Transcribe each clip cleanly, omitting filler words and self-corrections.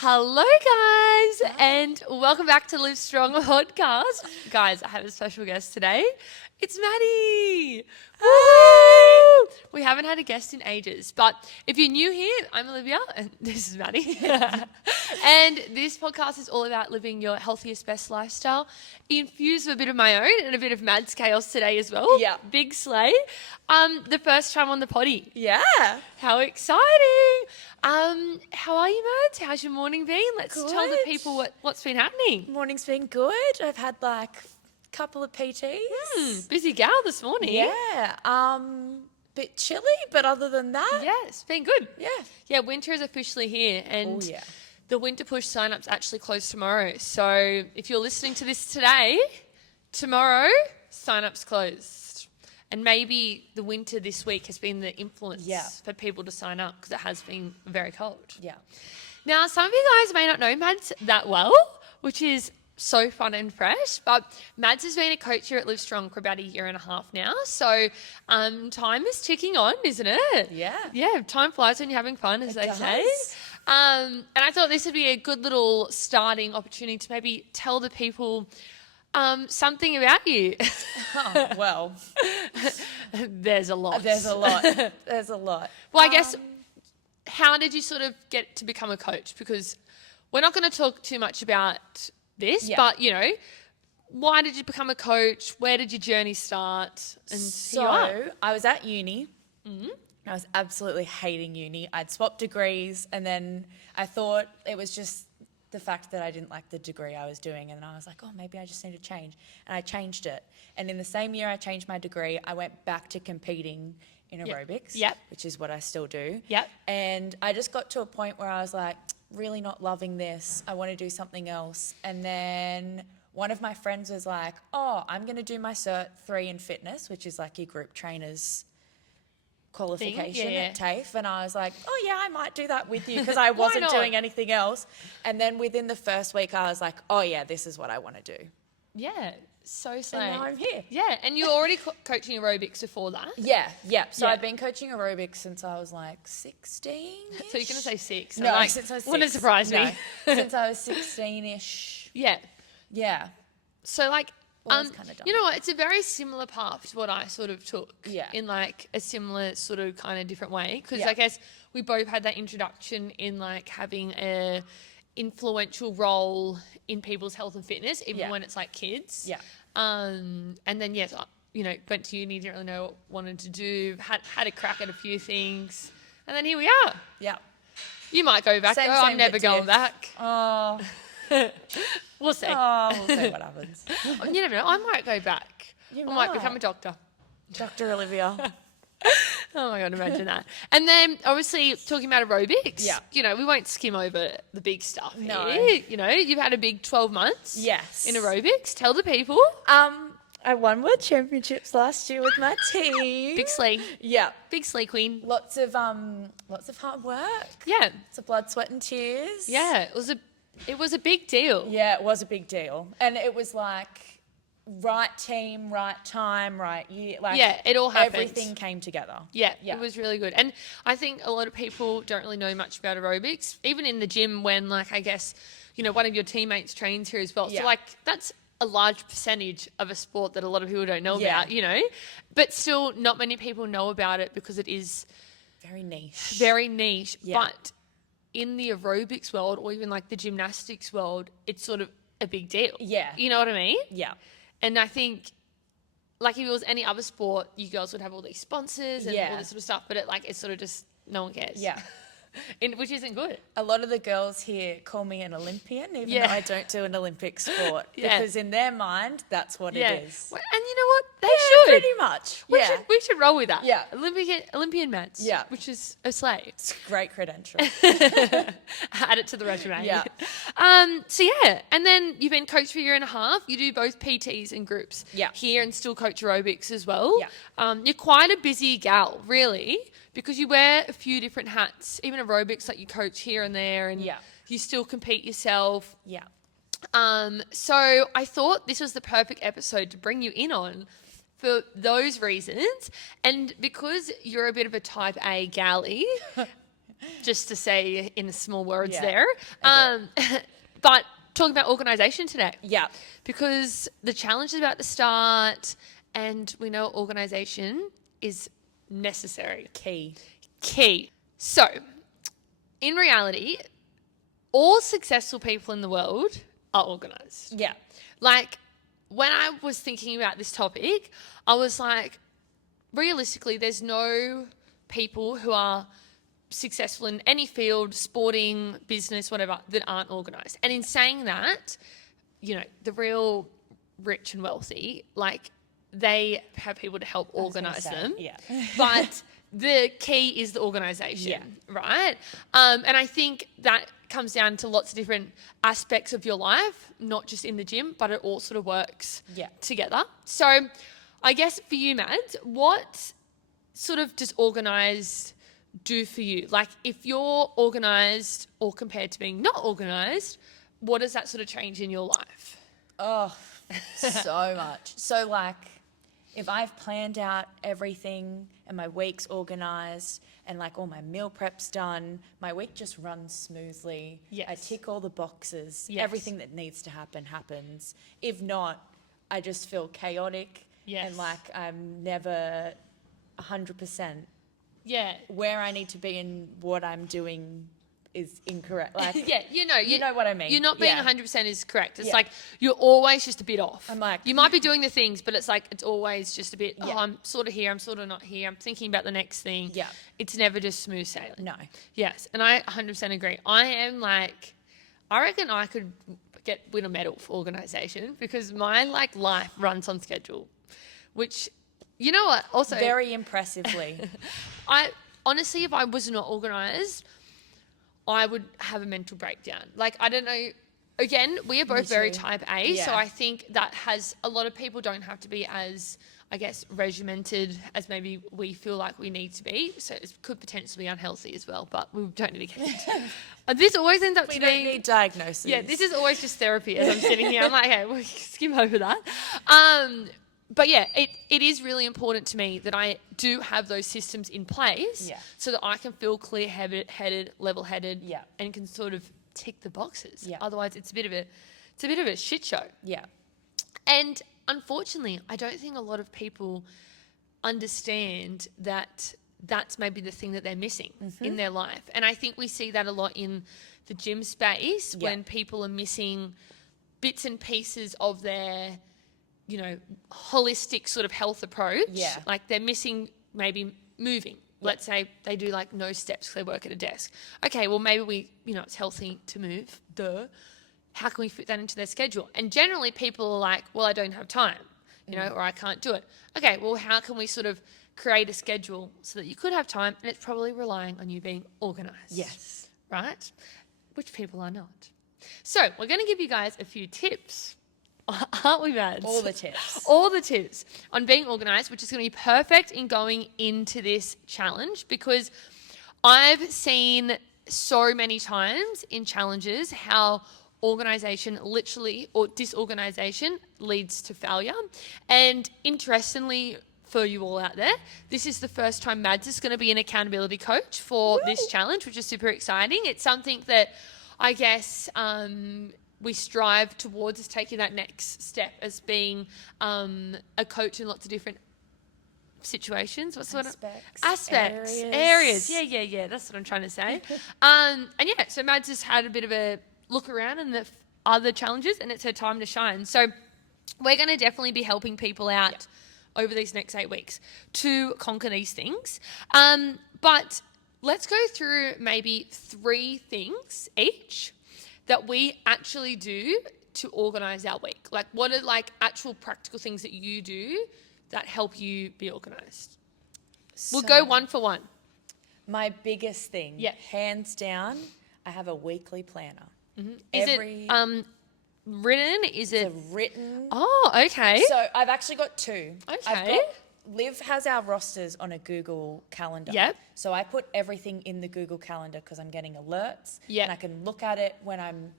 Hello, guys, and welcome back to Live Strong podcast. Guys, I have a special guest today. It's Maddie. Woo! We haven't had a guest in ages, but if you're new here, I'm Olivia, and this is Maddie. And this podcast is all about living your healthiest, best lifestyle, infused with a bit of my own and a bit of Madd's chaos today as well. Yeah. Big slay. The first time on the potty. Yeah. How exciting. How are you, Mads? How's your morning been? Let's tell the people what's been happening. Morning's been good. I've had like a couple of PTs. Busy gal this morning. Yeah. Bit chilly, but other than that, Yeah, it's been good. yeah. Yeah, winter is officially here, and Oh, yeah. the Winter Push sign-up's actually closed tomorrow. So if you're listening to this today, tomorrow, sign-up's closed. And maybe the winter this week has been the influence for people to sign up because it has been very cold. Yeah. Now, some of you guys may not know Mads that well, which is so fun and fresh, but Mads has been a coach here at Live Strong for about a year and a half now. So time is ticking on, isn't it? Yeah. Yeah, time flies when you're having fun, as they say. does. And I thought this would be a good little starting opportunity to maybe tell the people something about you. Oh, well, There's a lot. there's a lot. There's a lot. Well, I guess, how did you sort of get to become a coach? Because we're not going to talk too much about this, Yeah. but, you know, why did you become a coach? Where did your journey start? And here you are. So I was at uni. I was absolutely hating uni. I'd swapped degrees, and then I thought it was just the fact that I didn't like the degree I was doing, and then I was like, oh, maybe I just need to change. And I changed it. And in the same year I changed my degree, I went back to competing in aerobics, Yep. which is what I still do. Yep. And I just got to a point where I was like, really not loving this. I want to do something else. And then one of my friends was like, oh, I'm going to do my Cert 3 in fitness, which is like your group trainer's qualification yeah. at TAFE. And I was like, oh, yeah, I might do that with you because I wasn't not? doing anything else. And then within the first week, I was like, oh, yeah, this is what I want to do. Yeah, so slay. And now I'm here. Yeah, and you were already coaching aerobics before that. Yeah. So Yeah. I've been coaching aerobics since I was like 16. So you're going to say 6. No, I'm like, since I was 6. wouldn't surprise me. No, since I was 16-ish. Yeah. Yeah. So like, Always kinda dumb. you know what? It's a very similar path to what I sort of took. Yeah. In like a similar sort of kind of different way. Because Yeah. I guess we both had that introduction in like having a influential role in people's health and fitness, even Yeah. when it's like kids. Yeah. And then yes, you know, went to uni, didn't really know what I wanted to do, had a crack at a few things, and then here we are. Yeah. You might go back Same, though. I'm same, never but going diff. back. Oh, We'll see. we'll see what happens. You never know. I might go back. You I might might. become a doctor. Dr. Olivia. Oh my God, imagine that. And then obviously talking about aerobics, Yeah. you know, we won't skim over the big stuff No. here. You know, you've had a big 12 months Yes. in aerobics. Tell the people. I won World Championships last year with my team. Big slee. Yeah. Big slee queen. Lots of hard work. Yeah. Lots of blood, sweat, and tears. Yeah. It was a big deal. Yeah, it was a big deal. And it was like right team, right time, right year. Like Yeah, it all happened. everything came together. Yeah, Yeah. it was really good. And I think a lot of people don't really know much about aerobics, even in the gym when, like, I guess, you know, one of your teammates trains here as well. Yeah. So, like, that's a large percentage of a sport that a lot of people don't know Yeah. about, you know. But still, not many people know about it because it is Very niche. very niche. Yeah. But in the aerobics world or even, like, the gymnastics world, it's sort of a big deal. Yeah. You know what I mean? Yeah. And I think, like, if it was any other sport, you girls would have all these sponsors and all Yeah. this sort of stuff. But it's sort of just no one cares. Yeah. Which isn't good. A lot of the girls here call me an Olympian, even Yeah. though I don't do an Olympic sport. Yeah. Because in their mind, that's what Yeah. it is. Well, and you know what? They Yeah, should. pretty much. Yeah. We should roll with that. Yeah. Olympian mats. Yeah. Which is a slay. It's a great credential. Add it to the resume. Yeah. So yeah, and then you've been coached for a year and a half. You do both PTs and groups. Yeah. Here and still coach aerobics as well. Yeah. You're quite a busy gal, really, because you wear a few different hats. Even aerobics, like you coach here and there, and Yeah. you still compete yourself. Yeah. So I thought this was the perfect episode to bring you in on for those reasons. And because you're a bit of a type A galley, just to say in small words Yeah, there. I But talking about organisation today. Yeah. Because the challenge is about to start and we know organisation is necessary. Key. So, in reality, all successful people in the world are organised. Yeah. Like, when I was thinking about this topic, I was like, realistically, there's no people who are successful in any field, sporting, business, whatever, that aren't organised. And in saying that, you know, the real rich and wealthy, like, they have people to help organise them. Yeah. But the key is the organisation, right? And I think that comes down to lots of different aspects of your life, not just in the gym, but it all sort of works together. So I guess for you, Mads, what sort of does organised do for you? Like, if you're organised or compared to being not organised, what does that sort of change in your life? Oh, so much. So, like, if I've planned out everything and my week's organised and, like, all my meal prep's done, my week just runs smoothly. Yes. I tick all the boxes. Yes. Everything that needs to happen happens. If not, I just feel chaotic. Yes. And, like, I'm never 100%. Yeah. Where I need to be and what I'm doing is incorrect. Like, Yeah, you know what I mean. You're not being Yeah. 100% is correct. It's Yeah. like you're always just a bit off. I'm like- you might be doing the things, but it's like it's always just a bit, Yeah. oh, I'm sort of here, I'm sort of not here. I'm thinking about the next thing. Yeah. It's never just smooth sailing. No. Yes, and I 100% agree. I am like, I reckon I could win a medal for organisation because my like life runs on schedule, which, you know what, also Very impressively. I honestly, if I was not organised, I would have a mental breakdown. Like, I don't know. Again, we are both very too. type A, so Yeah. I think that has a lot of people don't have to be as, I guess, regimented as maybe we feel like we need to be. So it could potentially be unhealthy as well, but we don't need to get into it. This always ends up We to don't being... need diagnosis. Yeah, this is always just therapy as I'm sitting here. I'm like, hey, we'll skim over that. But yeah, it is really important to me that I do have those systems in place so that I can feel clear-headed, level-headed, and can sort of tick the boxes. Yeah. Otherwise, it's a bit of a shit show. Yeah. And unfortunately, I don't think a lot of people understand that that's maybe the thing that they're missing in their life. And I think we see that a lot in the gym space when people are missing bits and pieces of their, you know, holistic sort of health approach. Yeah. Like they're missing maybe moving. Let's say they do like no steps because they work at a desk. Okay, well maybe it's healthy to move. How can we fit that into their schedule? And generally people are like, well, I don't have time, or I can't do it. Okay, well, how can we sort of create a schedule so that you could have time? And it's probably relying on you being organised. Yes. Right? Which people are not. So we're going to give you guys a few tips. Aren't we, Mads? All the tips. All the tips on being organised, which is going to be perfect in going into this challenge because I've seen so many times in challenges how organisation literally or disorganisation leads to failure. And interestingly, for you all out there, this is the first time Mads is going to be an accountability coach for this challenge, which is super exciting. It's something that I guess we strive towards, is taking that next step as being a coach in lots of different situations. Areas. Yeah. That's what I'm trying to say. So Mads has had a bit of a look around in the other challenges, and it's her time to shine. So we're going to definitely be helping people out over these next 8 weeks to conquer these things. But let's go through maybe 3 things each that we actually do to organise our week. Like, what are like actual practical things that you do that help you be organised? We'll go one for one. My biggest thing, hands down, I have a weekly planner. Mm-hmm. Is it written? Is it written? Oh, okay. So I've actually got 2. Okay. Liv has our rosters on a Google Calendar. Yep. So I put everything in the Google Calendar because I'm getting alerts. Yep. And I can look at it when I'm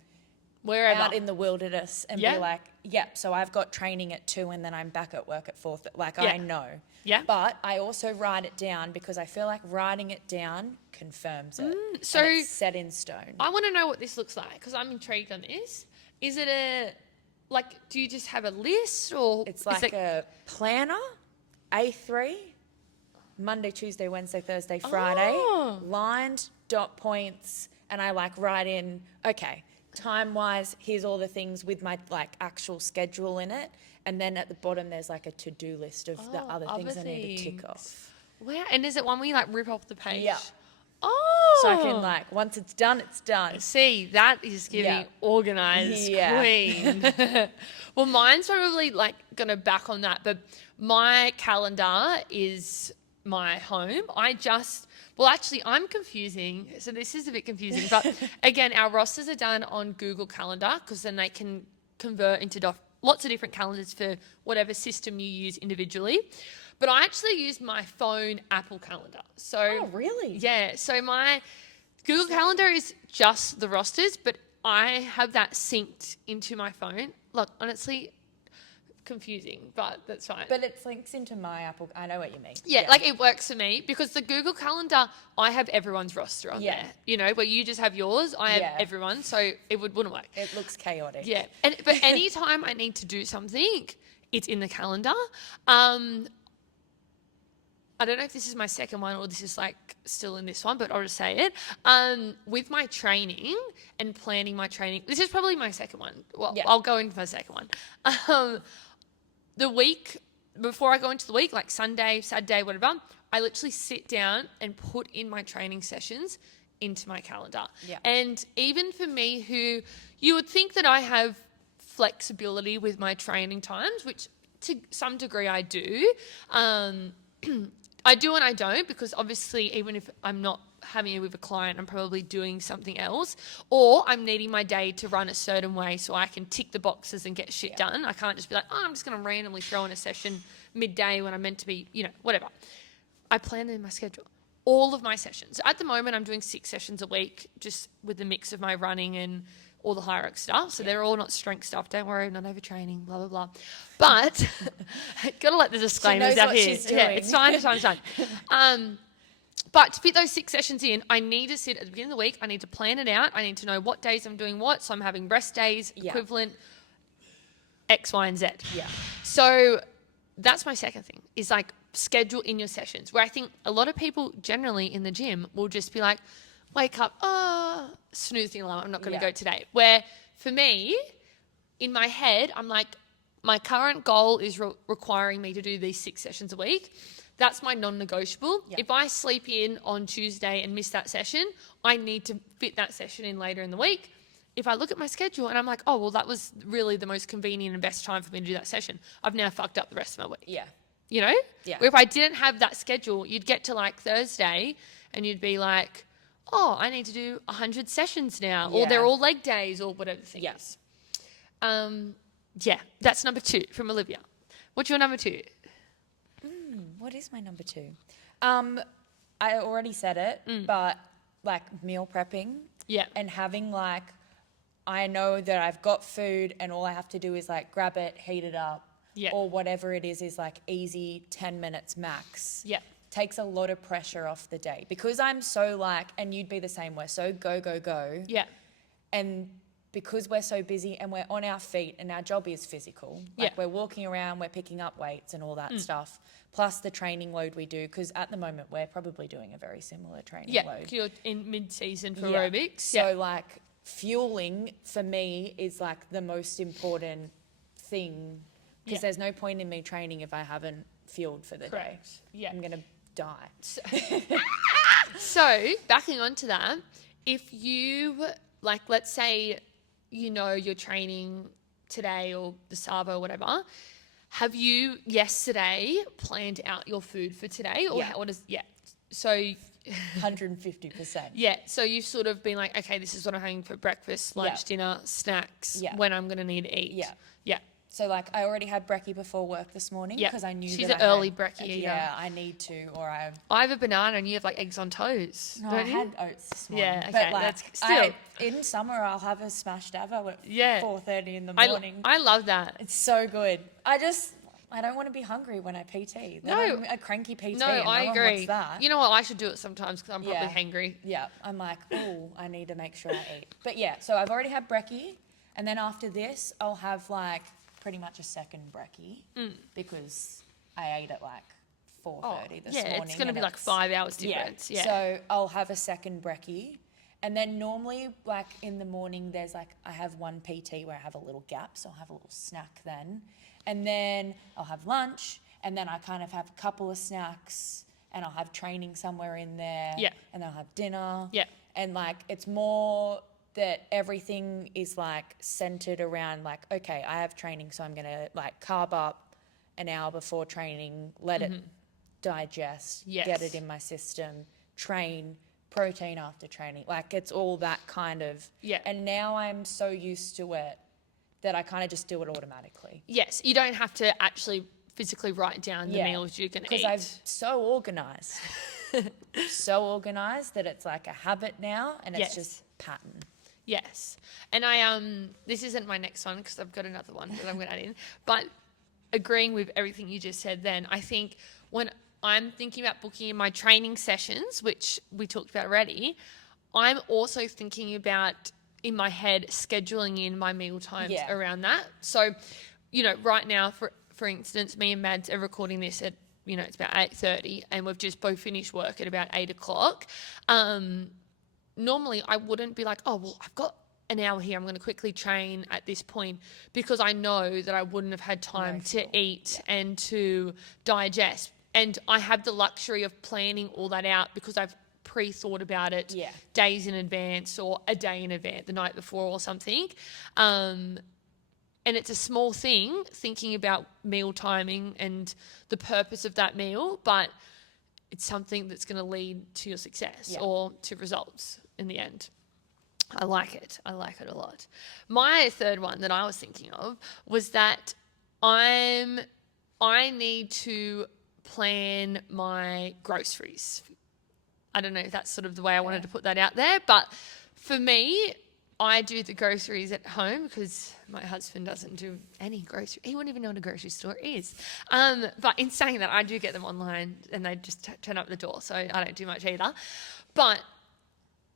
Wherever. out in the wilderness and Yeah. be like, yep, so I've got training at 2 and then I'm back at work at 4. Like, Yeah. I know. Yeah. But I also write it down because I feel like writing it down confirms it. so and it's set in stone. I want to know what this looks like because I'm intrigued on this. Is it do you just have a list or It's is like it- a planner, A3, Monday, Tuesday, Wednesday, Thursday, Friday, Oh. lined, dot points, and I like write in, okay, time-wise, here's all the things with my like actual schedule in it. And then at the bottom, there's like a to-do list of the other things I need to tick off. Wow. And is it one where you like rip off the page? Yeah. Oh. So I can like, once it's done, it's done. See, that is giving Yeah. organised Yeah. queen. Well, mine's probably like gonna back on that, but my calendar is my home. Actually, I'm confusing. So this is a bit confusing, but again, our rosters are done on Google Calendar because then they can convert into lots of different calendars for whatever system you use individually. But I actually use my phone Apple Calendar. So Oh, really? yeah, so my Google Calendar is just the rosters, but I have that synced into my phone. Look, honestly, confusing, but that's fine. But it links into my Apple. I know what you mean. yeah, like it works for me because the Google Calendar, I have everyone's roster on Yeah. there. You know, where you just have yours, I have Yeah. everyone, so it wouldn't work. It looks chaotic. Yeah, but anytime I need to do something, it's in the calendar. I don't know if this is my second one or this is like still in this one, but I'll just say it. With my training and planning my training, this is probably my second one. Well, Yeah. I'll go into my second one. The week before I go into the week, like Sunday, Saturday, whatever, I literally sit down and put in my training sessions into my calendar. Yeah. And even for me, who you would think that I have flexibility with my training times, which to some degree I do. I do and I don't because obviously even if I'm not having it with a client, I'm probably doing something else or I'm needing my day to run a certain way so I can tick the boxes and get shit done. I can't just be like, oh, I'm just going to randomly throw in a session midday when I'm meant to be, whatever. I plan it in my schedule. All of my sessions. At the moment, I'm doing 6 sessions a week just with the mix of my running and all the high-rock stuff. So they're all not strength stuff. Don't worry, I'm not overtraining, blah, blah, blah. But got to let the disclaimers knows out what here. she's Yeah, doing. it's fine, it's fine, it's fine. But to fit those 6 sessions in, I need to sit at the beginning of the week. I need to plan it out. I need to know what days I'm doing what. So I'm having rest days, Yeah. equivalent X, Y, and Z. Yeah. So that's my second thing is like schedule in your sessions where I think a lot of people generally in the gym will just be like, wake up, snooze the alarm, I'm not going to Yeah. go today. Where for me, in my head, I'm like, my current goal is requiring me to do these 6 sessions a week. That's my non-negotiable. Yeah. If I sleep in on Tuesday and miss that session, I need to fit that session in later in the week. If I look at my schedule and I'm like, oh, well, that was really the most convenient and best time for me to do that session, I've now fucked up the rest of my week. Yeah. You know? Yeah. Where if I didn't have that schedule, you'd get to like Thursday and you'd be like, oh, I need to do 100 sessions now, or Yeah. they're all leg days, or whatever the thing Yeah. is. Yeah, that's number 2 from Olivia. What's your number 2? What is my number 2? I already said it, but like meal prepping. Yeah. And having like, I know that I've got food and all I have to do is like grab it, heat it up, Yeah. or whatever it is like easy 10 minutes max. Yeah. Takes a lot of pressure off the day because I'm so like, and you'd be the same, we're so go, go, go. Yeah. And because we're so busy and we're on our feet and our job is physical, like Yeah. we're walking around, we're picking up weights and all that stuff, plus the training load we do, because at the moment we're probably doing a very similar training Yeah. load. You're in mid-season for Yeah. aerobics. So like fueling for me is like the most important thing because Yeah. there's no point in me training if I haven't fueled for the day. Correct. Yeah. I'm going to die. So, backing onto that, if you, like, let's say, you're training today or the Sabo or whatever, have you yesterday planned out your food for today? Or Yeah. what is, yeah. So, 150%. yeah. So you've sort of been like, okay, this is what I'm having for breakfast, lunch, Yeah. dinner, snacks, Yeah. when I'm going to need to eat. Yeah. Yeah. So like I already had brekkie before work this morning Yep. because I knew She's that an I early had, brekkie eater. Yeah, I need to, or I have a banana and you have like eggs on toast. No, don't I you? had oats this morning. Yeah, okay, But like, that's still. in summer, I'll have a smashed avo at Yeah. 4:30 in the I morning. love that. It's so good. I don't want to be hungry when I PT. Then No. I'm a cranky PT. No, and I no one agree. wants that. You know what? I should do it sometimes because I'm probably Yeah. hangry. Yeah, I'm like, oh, I need to make sure I eat. But yeah, so I've already had brekkie, and then after this, I'll have like pretty much a second brekkie because I ate at like 4:30 this morning. Yeah, it's going to and be like 5 hours difference. Yeah. So I'll have a second brekkie. And then normally, like in the morning, there's like, I have one PT where I have a little gap, so I'll have a little snack then. And then I'll have lunch, and then I kind of have a couple of snacks, and I'll have training somewhere in there. Yeah. And then I'll have dinner. Yeah. And like, it's more that everything is like centered around like, okay, I have training, so I'm going to like carb up an hour before training, let it digest, Yes. get it in my system, train, protein after training. Like it's all that kind of. Yeah. And now I'm so used to it that I kind of just do it automatically. Yes, you don't have to actually physically write down the meals you can eat. Because I'm so organised. So organised that it's like a habit now and it's Yes. just pattern. Yes. And I this isn't my next one because I've got another one that I'm going to add in. But agreeing with everything you just said then, I think when I'm thinking about booking in my training sessions, which we talked about already, I'm also thinking about in my head scheduling in my meal times around that. So, you know, right now, for instance, me and Mads are recording this at, you know, it's about 8:30 and we've just both finished work at about 8 o'clock. Normally I wouldn't be like, oh, well, I've got an hour here, I'm going to quickly train at this point, because I know that I wouldn't have had time to eat and to digest. And I have the luxury of planning all that out because I've pre-thought about it days in advance or a day in advance, the night before or something. And it's a small thing, thinking about meal timing and the purpose of that meal, but it's something that's going to lead to your success or to results in the end. I like it. I like it a lot. My third one that I was thinking of was that I need to plan my groceries. I don't know if that's sort of the way I wanted to put that out there, but for me, I do the groceries at home because my husband doesn't do any grocery. He wouldn't even know what a grocery store is. But in saying that, I do get them online and they just turn up at the door, so I don't do much either. But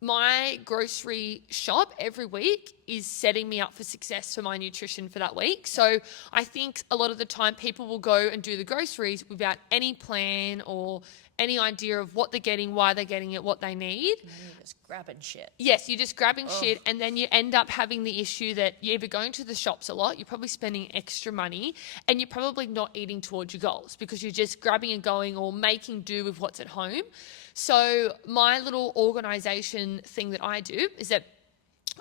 my grocery shop every week is setting me up for success for my nutrition for that week. So I think a lot of the time people will go and do the groceries without any plan or any idea of what they're getting, why they're getting it, what they need. And you're just grabbing shit. Yes, you're just grabbing shit, and then you end up having the issue that you're either going to the shops a lot, you're probably spending extra money, and you're probably not eating towards your goals because you're just grabbing and going or making do with what's at home. So my little organisation thing that I do is that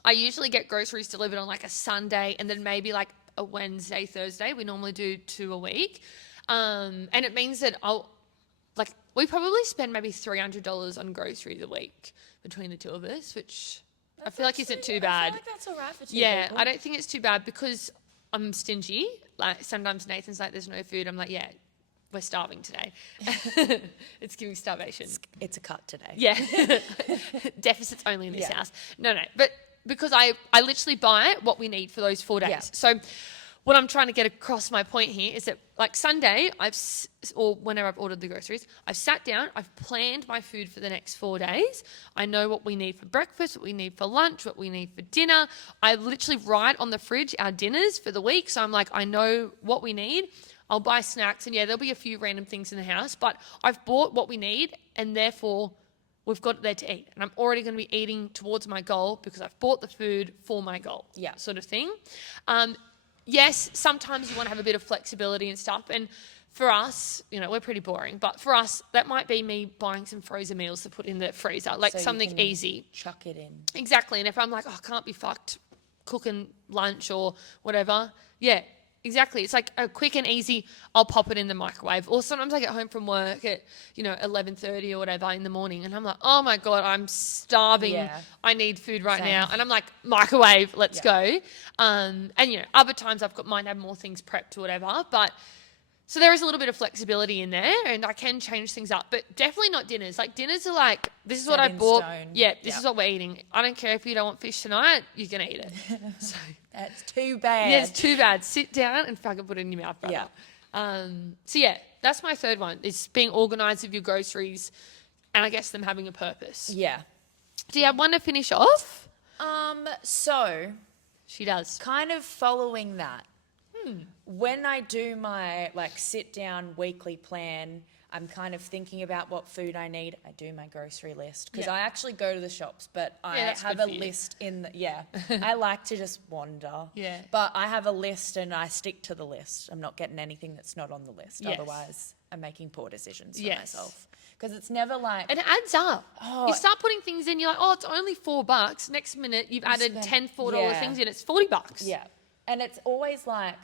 I usually get groceries delivered on like a Sunday and then maybe like a Wednesday, Thursday. We normally do 2 a week. And it means that we probably spend maybe $300 on groceries a week between the two of us, which I feel like isn't too bad. I feel like that's all right for two people. I don't think it's too bad because I'm stingy. Like sometimes Nathan's like, there's no food. I'm like, yeah, we're starving today. It's giving starvation. It's a cut today. Yeah. Deficits only in this house. No. But because I literally buy what we need for those 4 days. Yeah. So what I'm trying to get across my point here is that like Sunday, or whenever I've ordered the groceries, I've sat down, I've planned my food for the next 4 days. I know what we need for breakfast, what we need for lunch, what we need for dinner. I literally write on the fridge our dinners for the week. So I'm like, I know what we need. I'll buy snacks and there'll be a few random things in the house, but I've bought what we need and therefore we've got it there to eat. And I'm already going to be eating towards my goal because I've bought the food for my goal. Yeah. Sort of thing. Yes, sometimes you want to have a bit of flexibility and stuff. And for us, we're pretty boring. But for us, that might be me buying some frozen meals to put in the freezer, like so something easy. Chuck it in. Exactly. And if I'm like, I can't be fucked cooking lunch or whatever, exactly. It's like a quick and easy, I'll pop it in the microwave. Or sometimes I get home from work at, 11:30 or whatever in the morning and I'm like, oh my God, I'm starving. Yeah. I need food right Same. now. And I'm like, microwave, let's Yeah. go. And, other times might have more things prepped or whatever. But so there is a little bit of flexibility in there and I can change things up, but definitely not dinners. Like dinners are like, this is what I in bought. stone. Yeah, this Yep. is what we're eating. I don't care if you don't want fish tonight, you can eat it. So That's too bad. yeah, it's too bad. Sit down and fucking put it in your mouth, brother. Yeah. So yeah, that's my third one. Is being organised with your groceries and I guess them having a purpose. Yeah. Do you have one to finish off? So She does. kind of following that. When I do my sit down weekly plan, I'm kind of thinking about what food I need. I do my grocery list because Yeah. I actually go to the shops, but I Yeah, that's have good a for you. list I like to just wander. Yeah. But I have a list and I stick to the list. I'm not getting anything that's not on the list. Yes. Otherwise, I'm making poor decisions for Yes. myself. Because it's never like, And it adds up. Oh. You start putting things in, you're like, oh, it's only $4. Next minute, you've added spent- 10 $4 yeah. things in, it's $40. yeah. And it's always like,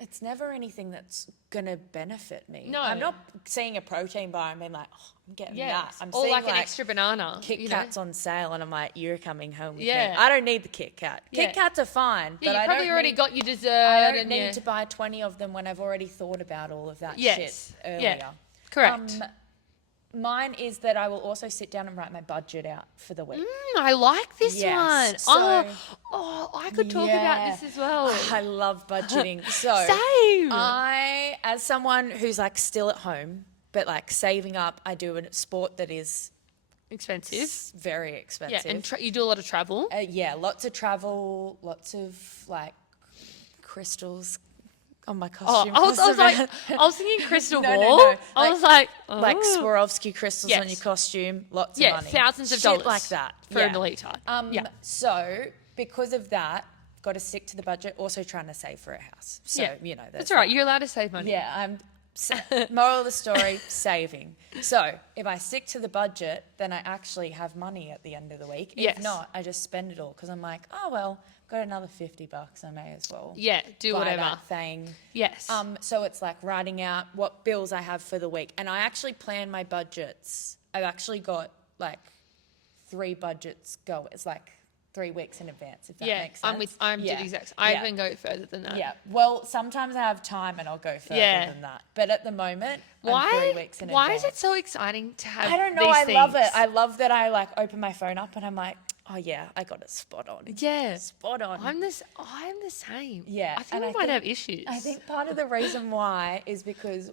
it's never anything that's going to benefit me. No. I'm not seeing a protein bar and being like, oh, I'm getting that. Yes. I'm Or seeing like an extra banana. Kit Kats on sale and I'm like, you're coming home with Yeah. me. I don't need the Kit Kat. Yeah. Kit Kats are fine, Yeah, but you I probably don't already need, got your dessert. I don't and need to buy 20 of them when I've already thought about all of that Yes. shit earlier. Yeah. Correct. Mine is that I will also sit down and write my budget out for the week. I like this Yes. one. So- I could talk about Yeah. this as well. I love budgeting. So Same. as someone who's still at home, but saving up, I do a sport that is Expensive. very Yeah, expensive. and you do a lot of travel. Lots of travel, lots of crystals on my Oh, costume. I was thinking crystal No, no, ball. no. I was like, like oh. Swarovski crystals on Yes. your costume, lots Yeah, of money. thousands of Shit dollars like that. for yeah. a litre. Yeah. So because of that, got to stick to the budget. Also trying to save for a house. So Yeah. that's That's all right. You're allowed to save money. Yeah, moral of the story, saving. So if I stick to the budget, then I actually have money at the end of the week. Yes. If not, I just spend it all because I'm like, oh well, got another $50. I may as well. Yeah, do buy whatever. that thing. Yes. So it's like writing out what bills I have for the week, and I actually plan my budgets. I've actually got 3 budgets go. It's 3 weeks in advance, if that yeah, makes sense. I'm Yeah. the exact. I Yeah. even go further than that. Yeah. Well, sometimes I have time and I'll go further Yeah. than that. But at the moment, I'm Why? 3 weeks in Why advance. is it so exciting to have? I don't know. These I love it. things? I love that I open my phone up and I'm like, oh yeah, I got it spot on. Yeah. Spot on. I'm the same. Yeah, I think and we I might think- have issues. I think part of the reason why is because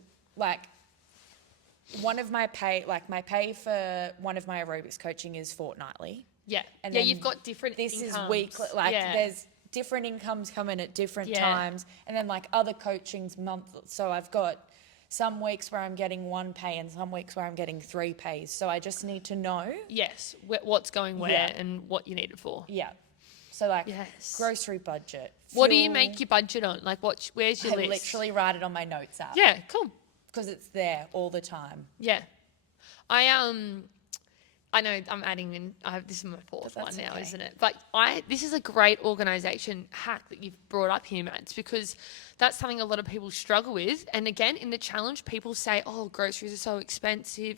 one of my pay for one of my aerobics coaching is fortnightly. Yeah. And Yeah, then you've got different This incomes. is weekly. Yeah. There's different incomes coming at different Yeah. times, and then other coachings month. So I've got some weeks where I'm getting 1 pay and some weeks where I'm getting 3 pays. So I just need to know. Yes, what's going where Yeah. and what you need it for. Yeah. So Yes. grocery budget. What do you fuel, make your budget on? Where's your I list? literally write it on my notes app. Yeah, cool. Because it's there all the time. Yeah. I know I'm adding in. This is my fourth one That's now, okay. isn't it? But this is a great organisation hack that you've brought up here, Mads, because that's something a lot of people struggle with. And again, in the challenge, people say, "Oh, groceries are so expensive.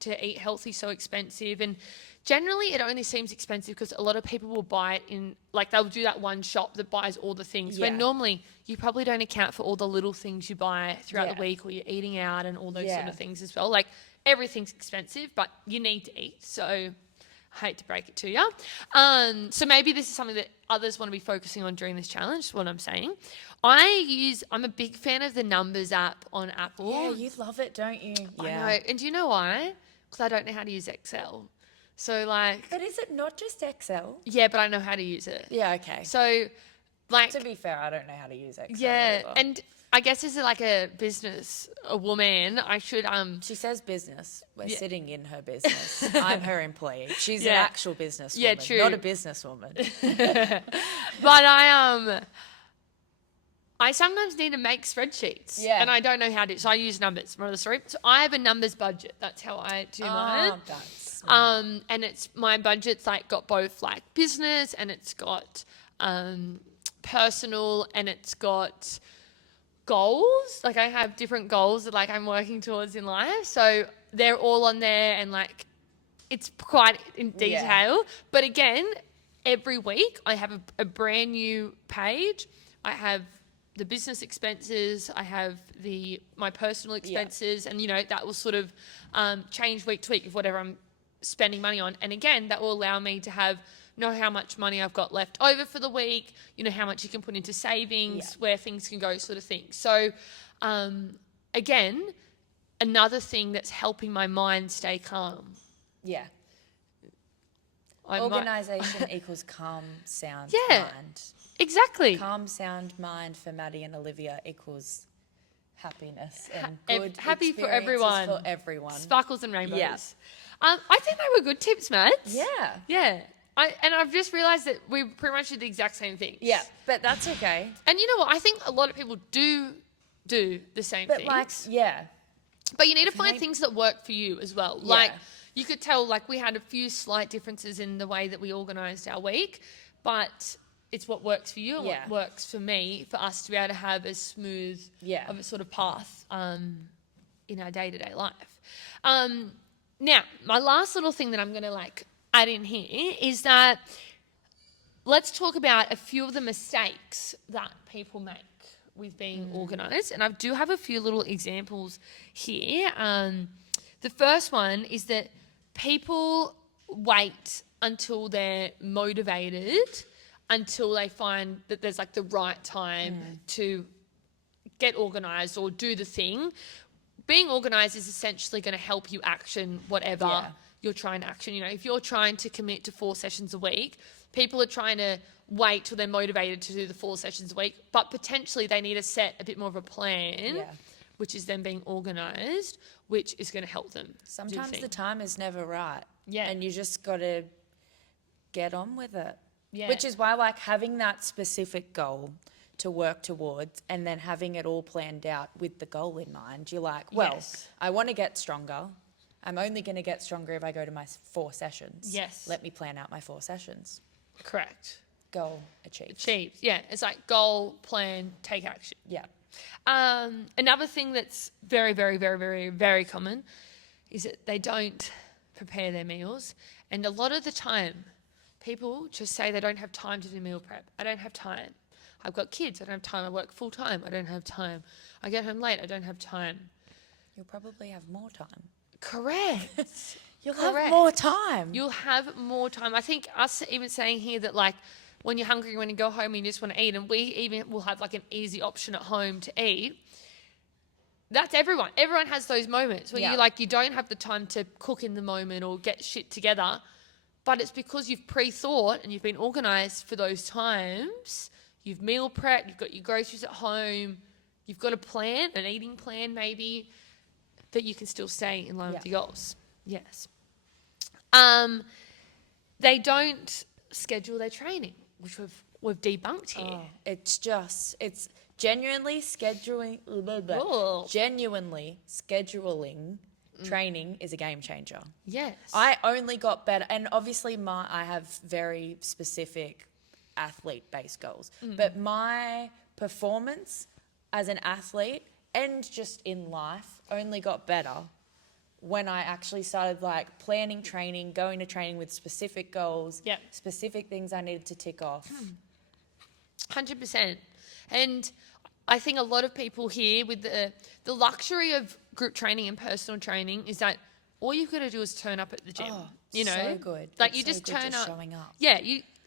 To eat healthy, so expensive." And generally, it only seems expensive because a lot of people will buy it in, they'll do that one shop that buys all the things. Yeah. When normally you probably don't account for all the little things you buy throughout Yeah. the week, or you're eating out and all those sort Yeah. of things as well. Everything's expensive, but you need to eat. So I hate to break it to you. So maybe this is something that others want to be focusing on during this challenge, is what I'm saying. I'm a big fan of the Numbers app on Apple. Yeah, you love it, don't you? I know. And do you know why? Because I don't know how to use Excel. So But is it not just Excel? yeah, but I know how to use it. Yeah, okay. So To be fair, I don't know how to use Excel. yeah. either. And I guess as a business, a woman, I should, She says business. We're Yeah. sitting in her business. I'm her employee. She's Yeah. an actual businesswoman, Yeah, true. not a businesswoman. but I sometimes need to make spreadsheets. Yeah. And I don't know how to, so I use numbers. Moral of the story. So I have a numbers budget. That's how I do mine. Oh, that's smart. And it's my budget's got both business and it's got personal and it's got goals. Like I have different goals that like I'm working towards in life. So they're all on there and like it's quite in detail. But again, every week I have a brand new page. I have the business expenses, I have my personal expenses, and that will sort of change week to week of whatever I'm spending money on. And again, that will allow me to know how much money I've got left over for the week, how much you can put into savings, where things can go, sort of thing. So again, another thing that's helping my mind stay calm. Yeah. Organisation equals calm, sound, mind. Exactly. Calm, sound, mind for Maddie and Olivia equals happiness and good happy for everyone. Sparkles and rainbows. Yeah. I think they were good tips, Matt. Yeah. Yeah. And I've just realised that we pretty much did the exact same things. Yeah, but that's okay. And you know what? I think a lot of people do the same things. But you need to find things that work for you as well. Yeah. Like you could tell like we had a few slight differences in the way that we organised our week, but it's what works for you and what works for me for us to be able to have as smooth of a sort of path in our day-to-day life. Now, my last little thing that I'm going to like add in here is that let's talk about a few of the mistakes that people make with being organised. And I do have a few little examples here. The first one is that people wait until they're motivated until they find that there's like the right time to get organised or do the thing. Being organised is essentially going to help you action whatever you're trying to action. If you're trying to commit to 4 sessions a week, people are trying to wait till they're motivated to do the 4 sessions a week, but potentially they need to set a bit more of a plan, which is then being organised, which is going to help them. Sometimes the time is never right. Yeah. And you just got to get on with it. Yeah. Which is why like having that specific goal to work towards and then having it all planned out with the goal in mind, you're like, well, I want to get stronger. I'm only going to get stronger if I go to my 4 sessions. Yes. Let me plan out my 4 sessions. Correct. Goal achieved. Achieved, yeah. It's like goal, plan, take action. Yeah. Another thing that's very, very, very, very, very common is that they don't prepare their meals. And a lot of the time, people just say they don't have time to do meal prep. I don't have time. I've got kids. I don't have time. I work full time. I don't have time. I get home late. I don't have time. You'll probably have more time. Correct. You'll have more time. You'll have more time. I think us even saying here that like when you're hungry, when you go home and you just want to eat, and we even will have like an easy option at home to eat. That's everyone. Everyone has those moments where you don't have the time to cook in the moment or get shit together. But it's because you've pre-thought and you've been organised for those times. You've meal prepped, you've got your groceries at home, you've got a plan, an eating plan maybe, that you can still stay in line with your goals. Yes. They don't schedule their training, which we've debunked here. It's genuinely scheduling. Genuinely scheduling training is a game changer. Yes. I only got better, and obviously I have very specific athlete-based goals, but my performance as an athlete and just in life only got better when I actually started like planning training, going to training with specific goals, specific things I needed to tick off. 100%. And I think a lot of people here with the luxury of group training and personal training is that all you've got to do is turn up at the gym. So good. Like it's you just turn just up. Showing up. Yeah,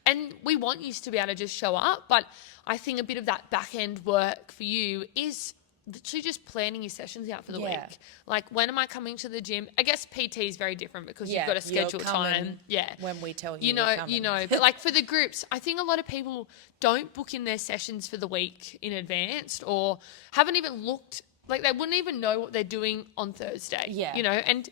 and we want you to be able to just show up, but I think a bit of that back end work for you is literally just planning your sessions out for the week. Like, when am I coming to the gym? I guess PT is very different because you've got to schedule time. Yeah. When we tell you, you know. But like for the groups, I think a lot of people don't book in their sessions for the week in advance or haven't even looked, like they wouldn't even know what they're doing on Thursday. Yeah. And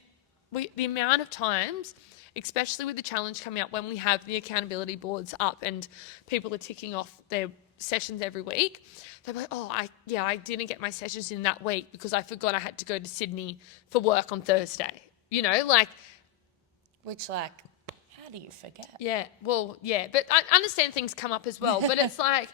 the amount of times, especially with the challenge coming up when we have the accountability boards up and people are ticking off their sessions every week, they're like, I didn't get my sessions in that week because I forgot I had to go to Sydney for work on Thursday. Which how do you forget? Yeah, well, yeah, but I understand things come up as well, but it's like,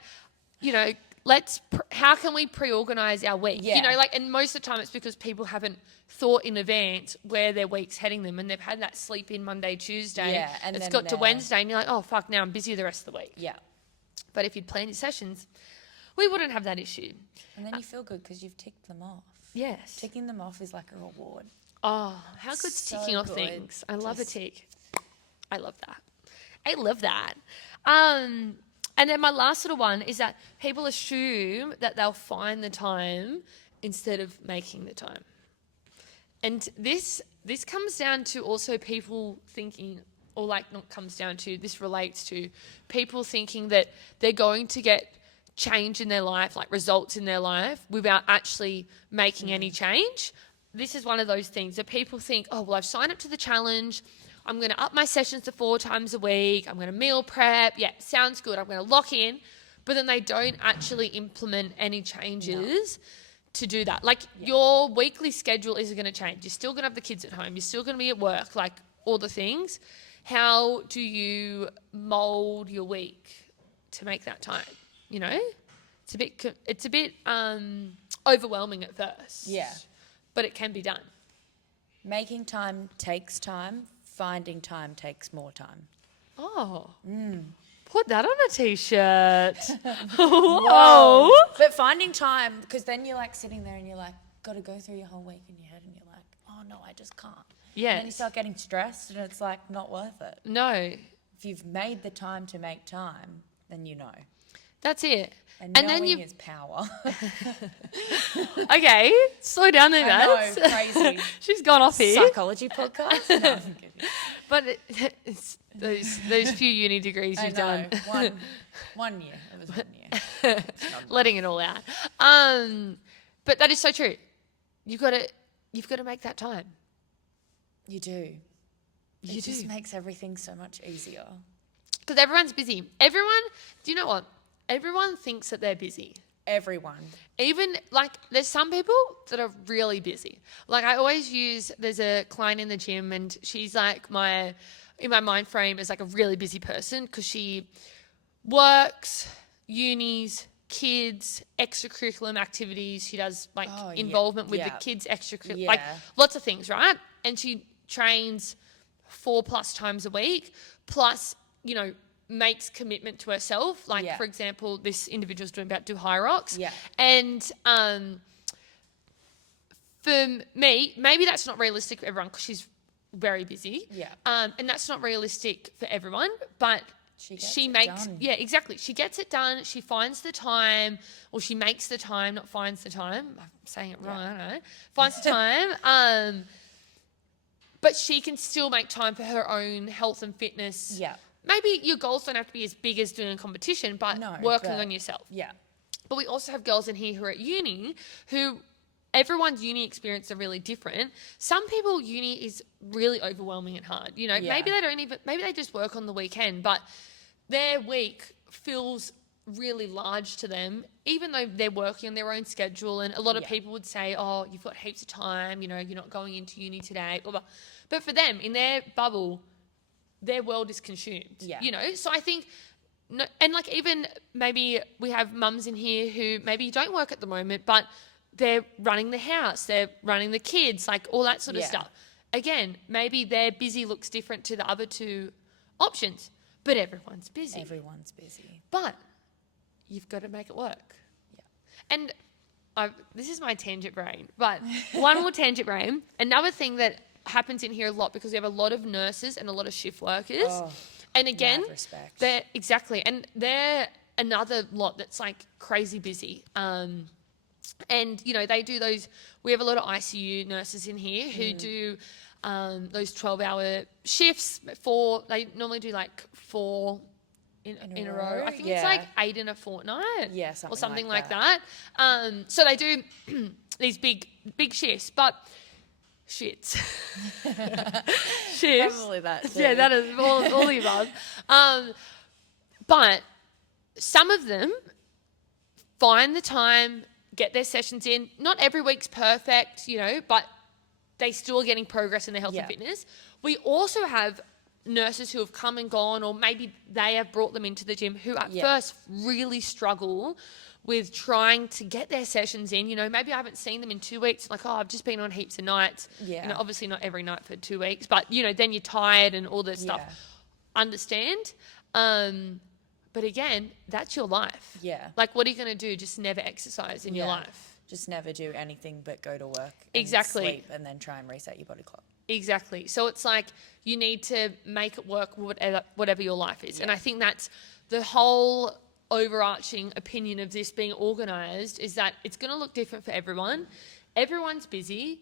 how can we pre-organize our week? Yeah. And most of the time it's because people haven't thought in advance where their week's heading them, and they've had that sleep in Monday, Tuesday. Yeah, and it's then got to they're- Wednesday and you're like, oh, fuck, now I'm busy the rest of the week. Yeah. But if you'd planned your sessions, we wouldn't have that issue. And then you feel good because you've ticked them off. Yes. Ticking them off is like a reward. Oh, how good's So ticking off good. things? I love a Just- tick. I love that. I love that. And then my last little one is that people assume that they'll find the time instead of making the time. And this comes down to also people thinking, or like not comes down to, this relates to people thinking that they're going to get change in their life, like results in their life, without actually making any change. This is one of those things that people think, oh, well, I've signed up to the challenge. I'm going to up my sessions to 4 times a week. I'm going to meal prep. Yeah, sounds good. I'm going to lock in. But then they don't actually implement any changes to do that. Like your weekly schedule isn't going to change. You're still going to have the kids at home. You're still going to be at work, like all the things. How do you mold your week to make that time? It's a bit overwhelming at first. Yeah. But it can be done. Making time takes time. Finding time takes more time. Oh. Put that on a t-shirt. Whoa. But finding time, because then you're like sitting there and you're like, got to go through your whole week in your head and you're like, oh no, I just can't. Yes. And then you start getting stressed and it's like not worth it. No. If you've made the time to make time, then you know. That's it. And then knowing you is power. Okay, slow down there, I Mads. know, crazy. She's gone off here. Psychology podcast? No, I'm kidding. But it's those few uni degrees I you've know. done. One year. It was 1 year. Letting it all out. But that is so true. You've got to make that time. You do. You It just do. makes everything so much easier. Because everyone's busy. Do you know what? Everyone thinks that they're busy. Everyone. Even like there's some people that are really busy. Like I always there's a client in the gym and she's like in my mind frame is like a really busy person because she works, unis, kids, extracurricular activities. She does like involvement with the kids extracurricular, like lots of things, right? And she trains 4+ times a week, plus, makes commitment to herself. Like, for example, this individual's do High Rocks. Yeah. And for me, maybe that's not realistic for everyone because she's very busy. Yeah. And that's not realistic for everyone, but she makes done. Yeah, exactly. She gets it done. She finds the time, or she makes the time, not finds the time. I'm saying it wrong, I don't know. Finds the time. But she can still make time for her own health and fitness. Yeah. Maybe your goals don't have to be as big as doing a competition, but working on yourself. Yeah. But we also have girls in here who are at uni who everyone's uni experience are really different. Some people uni is really overwhelming and hard. Maybe they just work on the weekend, but their week feels really large to them, even though they're working on their own schedule. And a lot of people would say, oh, you've got heaps of time, you're not going into uni today, blah, blah. But for them, in their bubble, their world is consumed. Yeah. So I think, and like even maybe we have mums in here who maybe don't work at the moment, but they're running the house, they're running the kids, like all that sort of stuff. Again, maybe their busy looks different to the other two options, but everyone's busy. Everyone's busy. But you've got to make it work. Yeah. And this is my tangent brain, but one more tangent brain. Another thing that happens in here a lot because we have a lot of nurses and a lot of shift workers. Oh, and again, respect. they're another lot that's like crazy busy. And they do those. We have a lot of ICU nurses in here who do those 12-hour shifts. They normally do like 4 in a row. I think it's like 8 in a fortnight. Yeah, or something like like that. So they do these big shifts, but shits. Shifts. Probably that too. Yeah, that is all the above. But some of them find the time, get their sessions in. Not every week's perfect, but they still are getting progress in their health and fitness. We also have nurses who have come and gone, or maybe they have brought them into the gym, who at first really struggle with trying to get their sessions in. You know, maybe I haven't seen them in 2 weeks. Like, oh, I've just been on heaps of nights. Yeah. You know, obviously not every night for 2 weeks, but, you know, then you're tired and all this stuff. Understand. But again, that's your life. Yeah. Like, what are you going to do? Just never exercise in your life. Just never do anything but go to work and Exactly. sleep and then try and reset your body clock. Exactly. So it's like you need to make it work whatever your life is. And I think that's the whole overarching opinion of this being organised, is that it's going to look different for everyone. Everyone's busy.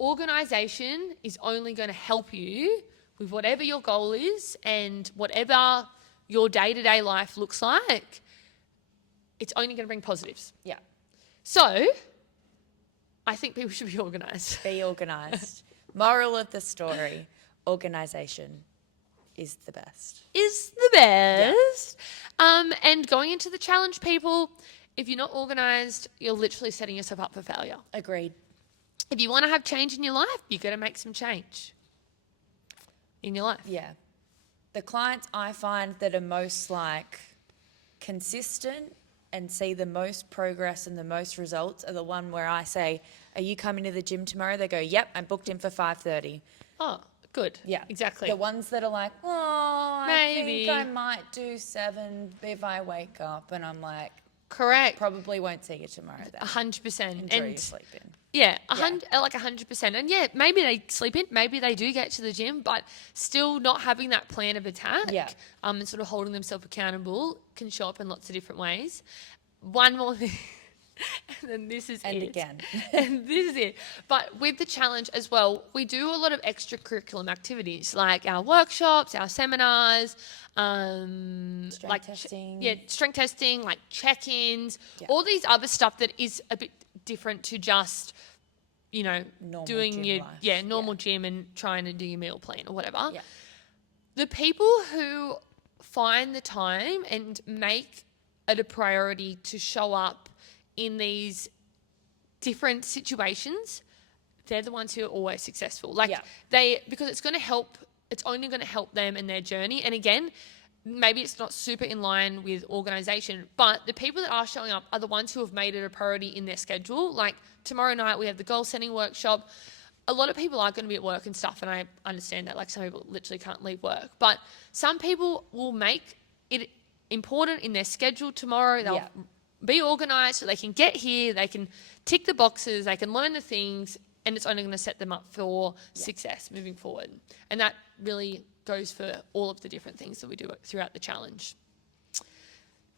Organisation is only going to help you with whatever your goal is and whatever your day-to-day life looks like. It's only going to bring positives. Yeah. So I think people should be organised. Be organised. Moral of the story, organisation is the best. Is the best. And going into the challenge, people, if you're not organised, you're literally setting yourself up for failure. Agreed. If you want to have change in your life, you've got to make some change in your life. Yeah. The clients I find that are most like consistent and see the most progress and the most results are the one where I say, are you coming to the gym tomorrow? They go, yep, I'm booked in for 5:30. Oh, good. Yeah. Exactly. The ones that are like, oh, Maybe. I think I might do 7 if I wake up. And I'm like, Correct. probably won't see you tomorrow then. 100%. Enjoy your sleep in. Yeah, 100%. And yeah, maybe they sleep in, maybe they do get to the gym, but still not having that plan of attack and sort of holding themselves accountable can show up in lots of different ways. One more thing, and then this is And it. again. And this is it. But with the challenge as well, we do a lot of extracurriculum activities like our workshops, our seminars, Strength testing. strength testing, like check-ins, all these other stuff that is a bit different to just, you know, Normal doing gym your life. normal gym and trying to do your meal plan or whatever. Yeah. The people who find the time and make it a priority to show up in these different situations, they're the ones who are always successful. Like because it's going to help, it's only going to help them in their journey. And again, maybe it's not super in line with organisation, but the people that are showing up are the ones who have made it a priority in their schedule. Like tomorrow night we have the goal setting workshop. A lot of people are going to be at work and stuff, and I understand that. Like some people literally can't leave work, but some people will make it important in their schedule tomorrow. They'll be organised so they can get here, they can tick the boxes, they can learn the things, and it's only going to set them up for success moving forward. And that really goes for all of the different things that we do throughout the challenge.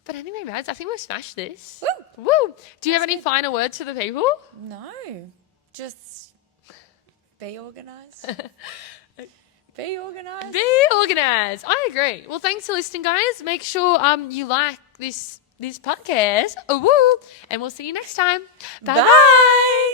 But anyway, Mads, I think we've smashed this. Woo! Woo! Do you have any final words for the people? No, just be organised. Be organised. Be organised. I agree. Well, thanks for listening, guys. Make sure you like this podcast. Woo! And we'll see you next time. Bye-bye. Bye.